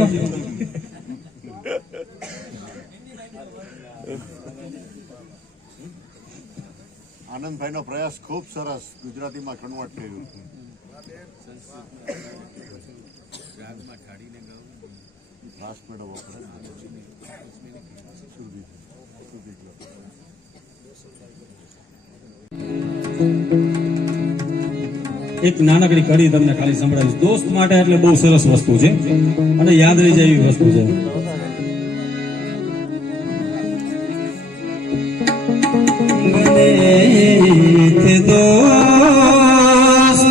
આનંદભાઈ નો પ્રયાસ ખૂબ સરસ ગુજરાતીમાં કન્વર્ટ થયું. લાસ્ટ મેળવવો પડે. એક નાનકડી કડી તમને ખાલી સંભળાવીશ. દોસ્ત માટે એટલે બહુ સરસ વસ્તુ છે અને યાદ રહી જાય એવી વસ્તુ છે. બને थे दोस्त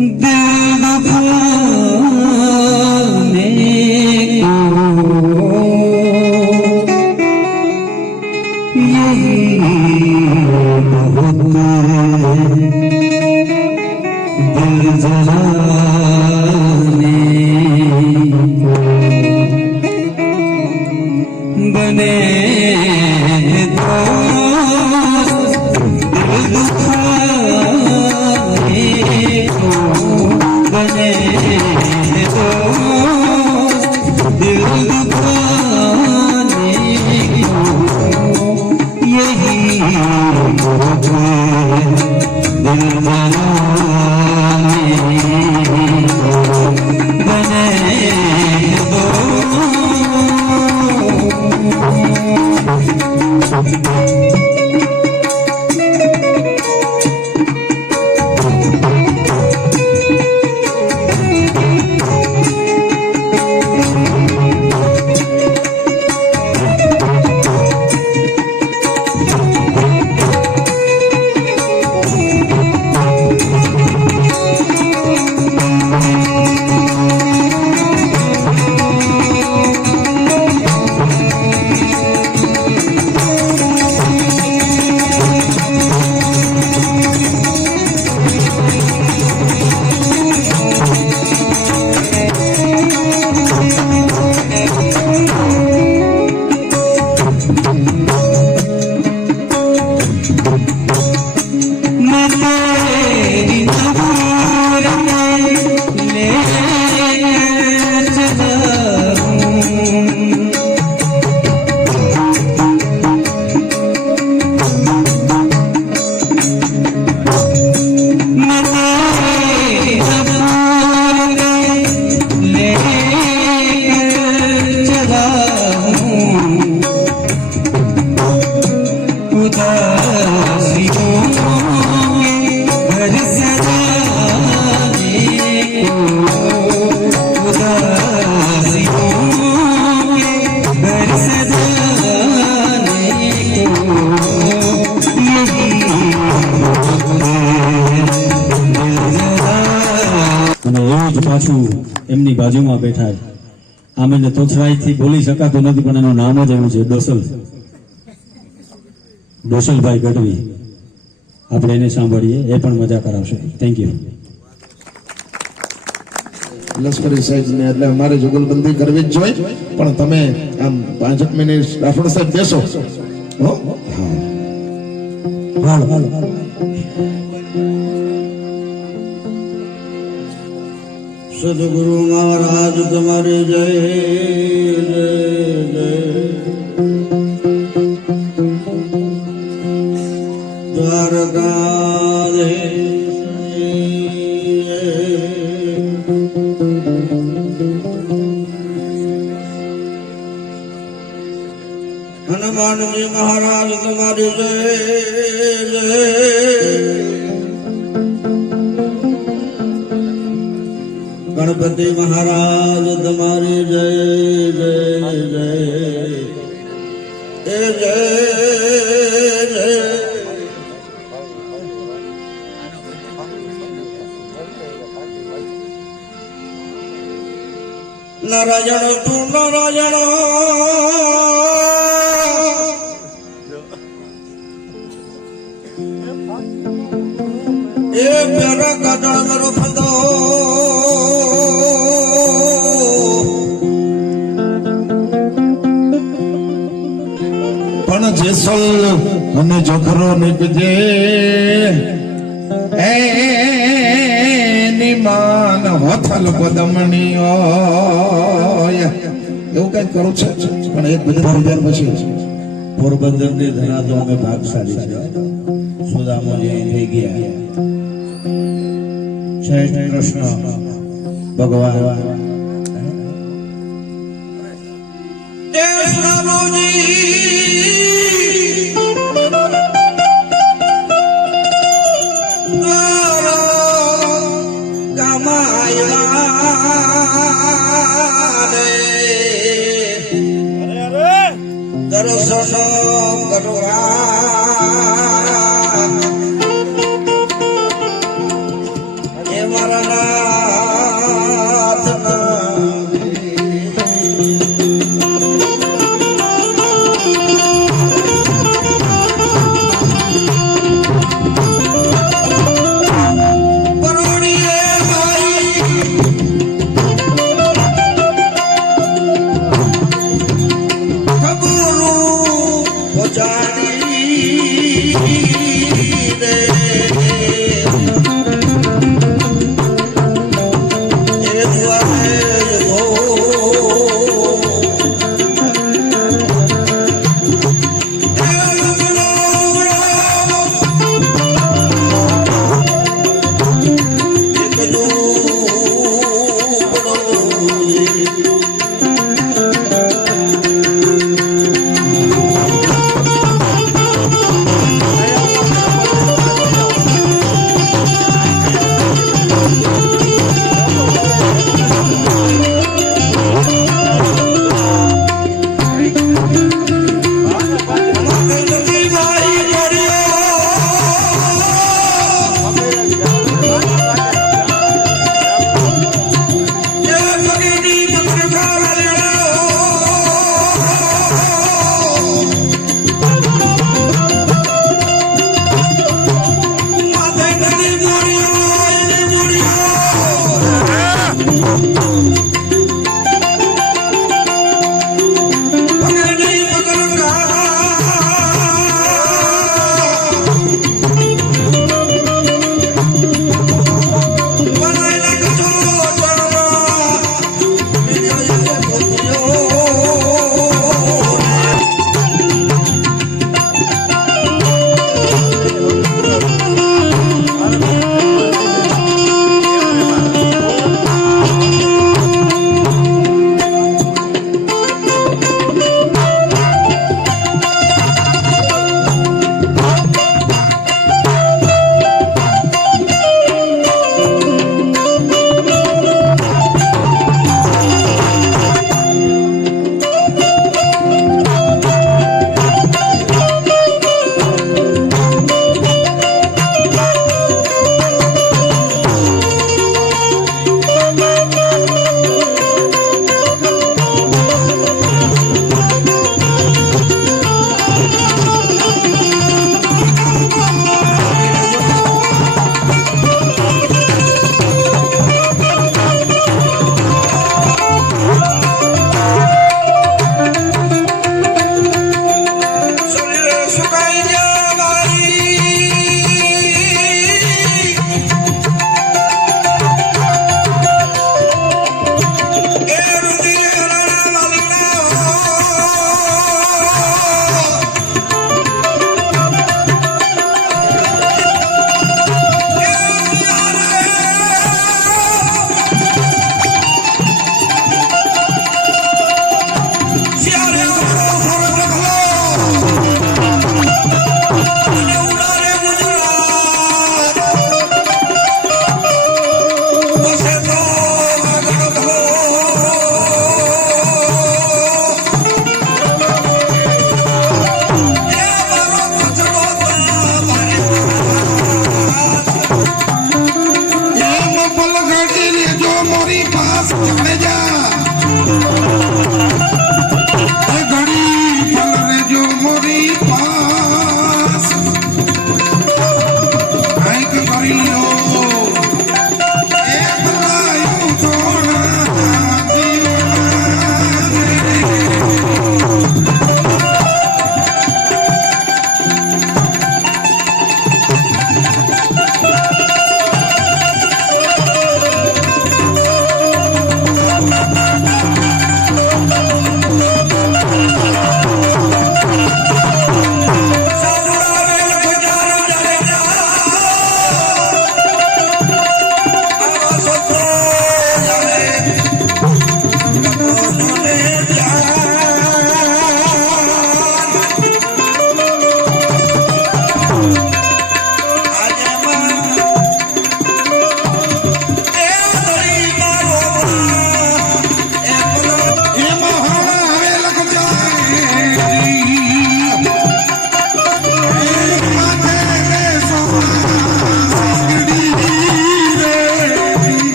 दिल दफाने को यही बहुत दिल जलाने को बने પાછું એમની બાજુમાં બેઠા છે. આમ નામ એને તોછડાઈથી બોલી શકાતું નથી પણ એનું નામ જ એવું છે ડોસલભાઈ ગઢવી. આપણે એને સાંભળીએ, એ પણ મજા કરાવશે. Thank you. લશ્કરી સાહેબ ને એટલે અમારે જુગલબંધી કરવી જ જોઈએ, પણ તમે આમ 5 મિનિટ રાઠોડ સાહેબ બેસો. હો? હાલો હાલો. સદગુરુ મહારાજ તમારી જય જય જય. હનુમાનજી મહારાજ તમારી જય જય. ગણપતિ મહારાજ તમારી જય જય જય. એ જય જય. નારાયણ તું નારાયણ એ પ્યારા કાટણ કરો ખંડો પણ જેસલ અને જોખરો નીકળે એની માન હોથલ પદમણી હોય એવું કઈ કરું છે પણ એક ભજન બીજા પછી પોરબંદર ની ધરા તો અમે ભાગશાળી છે. સુદામાજી થઈ ગયા. શ્રેષ્ઠ કૃષ્ણ ભગવાન દર્શન કરવા એ મારા નાથ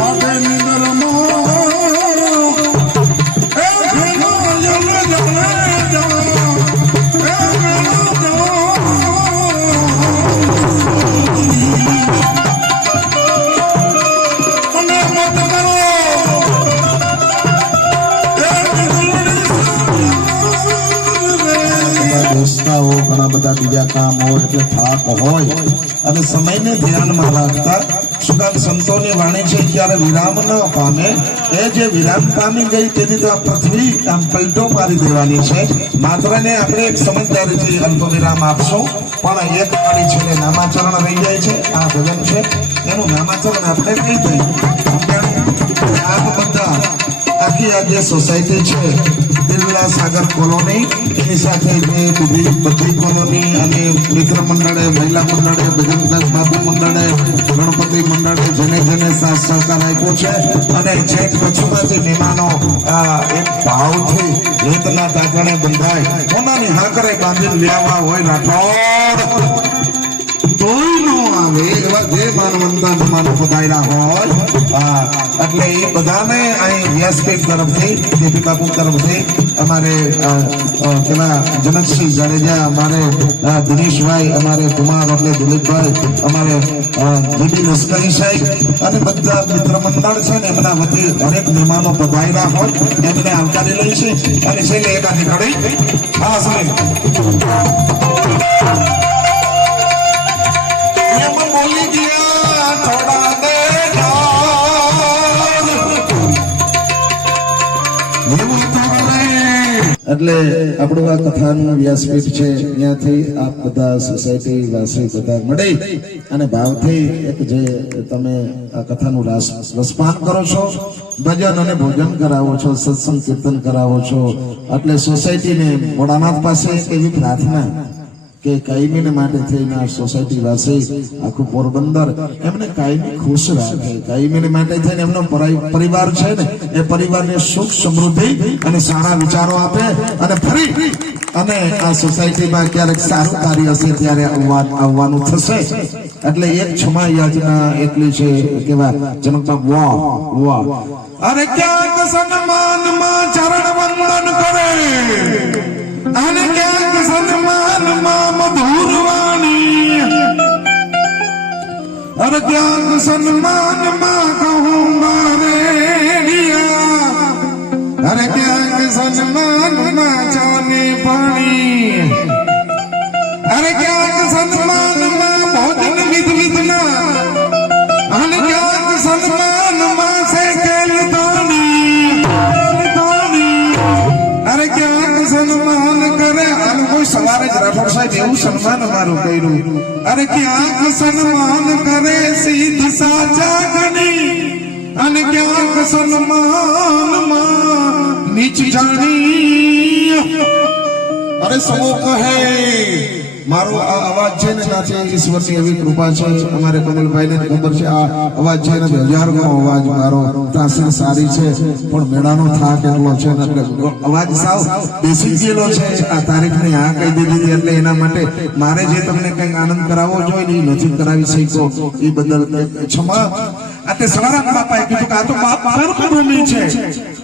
પાકે નિંદરમાં એ ભેગો જલ જલે જા એ ભેગો જા અને મત કરો દોસ્તાઓ ઘણા બધા બીજા કામ હોય એટલે થાક હોય અને સમયને ધ્યાનમાં રાખતા શું કામ સંતોની વાણી છે ત્યારે વિરામ ન પામે એ જે વિરામ પામી ગઈ તેથી તો આ પૃથ્વી આમ પલટો મારી દેવાની છે માત્ર ને આપણે એક સમજદારીથી અલ્પ વિરામ આપશું પણ એક કડી છે નામાચરણ રહી જાય છે આ ભજન છે એનું નામાચરણ આપણે કહી દઈએ આ બધા આખી આ જે સોસાયટી છે બિરલા સાગર કોલોની એની સાથે જે બધી કોલોની અને મિત્ર મંડળે મહિલા મંડળે ભજનદાસ બાપુ મંડળે ગણપતિ મંડળે જેને જેને સાથ સહકાર આપ્યો છે અને છેક પછુમાંથી મહેમાનો આ એક ભાવથી હેતના ટાંકણે બંધાય કોનાની હાકરે બાંધીને લેવા હોય રાઠોડ તોય નો આવે એવા જે માનવંતા માનો પધાર્યા હોય એટલે એ બધાને અહીં વ્યાસપીઠ તરફથી જેપી બાપુ તરફથી અમારે પેલા જનકસિંહ જાડેજા અમારે દિનેશભાઈ અમારે કુમાર એટલે દિલીપભાઈ અમારે જીબી લશ્કરી સાહેબ અને બધા મિત્ર મંડળ છે ને એમના વતી અનેક મહેમાનો પધાર્યા હોય એમને આવકારી લઈ છે અને છેલ્લે એકાદી કડી આ સમય બોલી ગયા થોડા દે એટલે આપણું આ કથાનું વ્યાસપીઠ છે ત્યાંથી આપ બધા સોસાયટી વાસી બધા મળી અને ભાવથી એક જે તમે આ કથાનું રસપાન કરો છો ભજન અને ભોજન કરાવો છો સત્સંગ કીર્તન કરાવો છો એટલે સોસાયટીને ભોળાનાથ પાસે એવી પ્રાર્થના કે કાયમીને માટે થઈને આ સોસાયટી વાસી આખું પોરબંદર એમને કાયમી ખુશ રાખે કાયમીને માટે થઈને એમનો પરિવાર છે ને એ પરિવારને સુખ સમૃદ્ધિ અને સારા વિચારો આપે અને ફરી અને આ સોસાયટીમાં ક્યારેક સારું કાર્ય હશે ત્યારે આવવાનું થશે એટલે એક ક્ષમા યાચના એટલી છે કેવા જનકબાગ વાહ વાહ અરે ક્યાંક સન્માનમાં ચરણ વંદન કરે અને ક્યાંક સન્માનમાં મધુર વાણી અરે ક્યાંક સન્માનમાં કહું મારે અરે ક્યાંક સન્માનમાં ચાને પાણી અરે ક્યાંક સન્માનમાં ભોજન વિધ વિધના અને ક્યાંક સન્માનમાં સેકેલ દાની અરે ક્યાંક સન્માન કરે અને કોઈ સવારે જ રાઠોડ સાહેબ એવું સન્માન અમારું કર્યું અરે ક્યાંક સન્માન કરે સિદ્ધ સાચા ગણી અને ક્યાંક સન્માનમાં નીચ જાણી અરે સૌ કહે મારો આ અવાજ છે ને નાચે ઈશ્વરની એવી કૃપા છે અમારે કમલભાઈને ખબર છે આ અવાજ છે ને હજારનો અવાજ મારો તાસીર સારી છે પણ મેળાનો થાક એટલો છે ને એટલે અવાજ સાવ બેસી ગયેલો છે આ તારીખની આ કહી દીધી એટલે એના માટે મારે જે તમને કંઈક આનંદ કરાવવો જોઈએ ને એ નથી કરાવી શક્યો એ બદલ ક્ષમા એટલે સવારા બાપાએ કીધું કે આ તો બાપ કર્મભૂમિ છે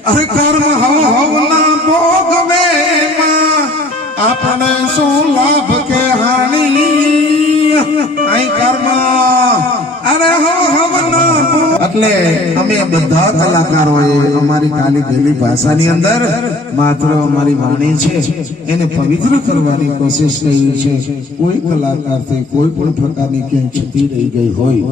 અરે કર્મ હવના ભોગવે આપણે શું લાભ કે હાની અહીં કર્મ અરે હવના એટલે અમે બધા કલાકારોએ અમારી કાલી ગેલી ભાષાની અંદર માત્ર અમારી વાણી છે એને પવિત્ર કરવાની કોશિશ કરી છે કોઈ કલાકારથી કોઈ પણ પ્રકારની ક્યાંય છૂટી રહી ગઈ હોય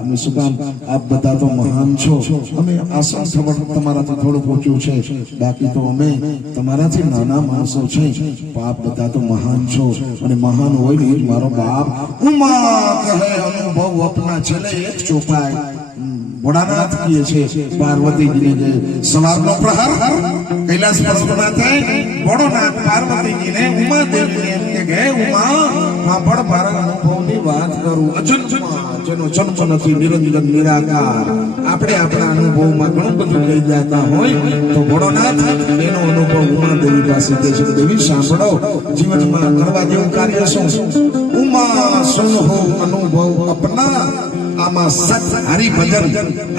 અમે શું કામ આપ બધા તો મહાન છો અમે આસન ખબર તમારાથી થોડું પહોંચ્યું છે બાકી તો અમે તમારાથી નાના માણસો છે આપ બધા તો મહાન છો અને મહાન હોય ને મારો બાપ ઉમા કહે અનુભવ અપના છેલ્લે એક ચોપાય ભોળાનાથ કીએ છે પાર્વતીજીની જે સવારનો પ્રહાર કૈલાસ પર્વતનાથે ભોળોનાથ પાર્વતીજીને ઉમાદેવીને એમ કે હે ઉમા સાંભળ મારા અનુભવની વાત કરું અજન્મા જેનો જન્મ નથી નિરંજન નિરાકાર આપણે આપણા અનુભવમાં ઘણું બધું લઈ જતા હોય તો ભોળોનાથ એનો અનુભવ ઉમાદેવી પાસે કહે છે દેવી સાંભળો જીવનમાં કરવા જેવું કાર્ય શું ઉમા સુન હો અનુભવ અપના આમાં સત હરિભજન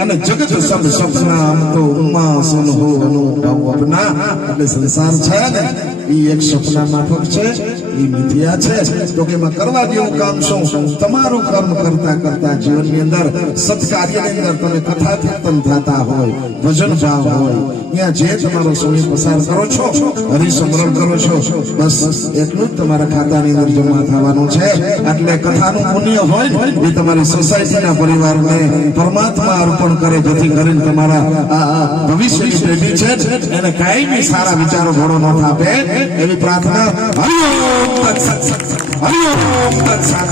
અને જગત સબ સપના આમ તો ઉમા સન હો અનુભવ અપના એટલે સંસાર છે ને એ એક સપના માફક છે એ મિથ્યા છે તો કે એમાં કરવા જેવું કામ શું તમારું કર્મ કરતા કરતા જીવનની અંદર સત્કાર્યની અંદર તમે કથા કીર્તન થતા હોય ભજન ભાવ હોય ત્યાં જે તમારો સમય પસાર કરો છો હરિસ્મરણ કરો છો બસ એટલું જ તમારા ખાતાની અંદર જમા થવાનું છે એટલે કથાનું પુણ્ય હોય એ તમારી સોસાયટીના પરિવારને પરમાત્મા અર્પણ કરે જેથી કરીને તમારા આ ભવિષ્યની પેઢી છે એને કાયમી સારા વિચારો ઘોડો ન થાપે એવી પ્રાર્થના હરિઓમ તત્સત હરિઓમ તત્સત.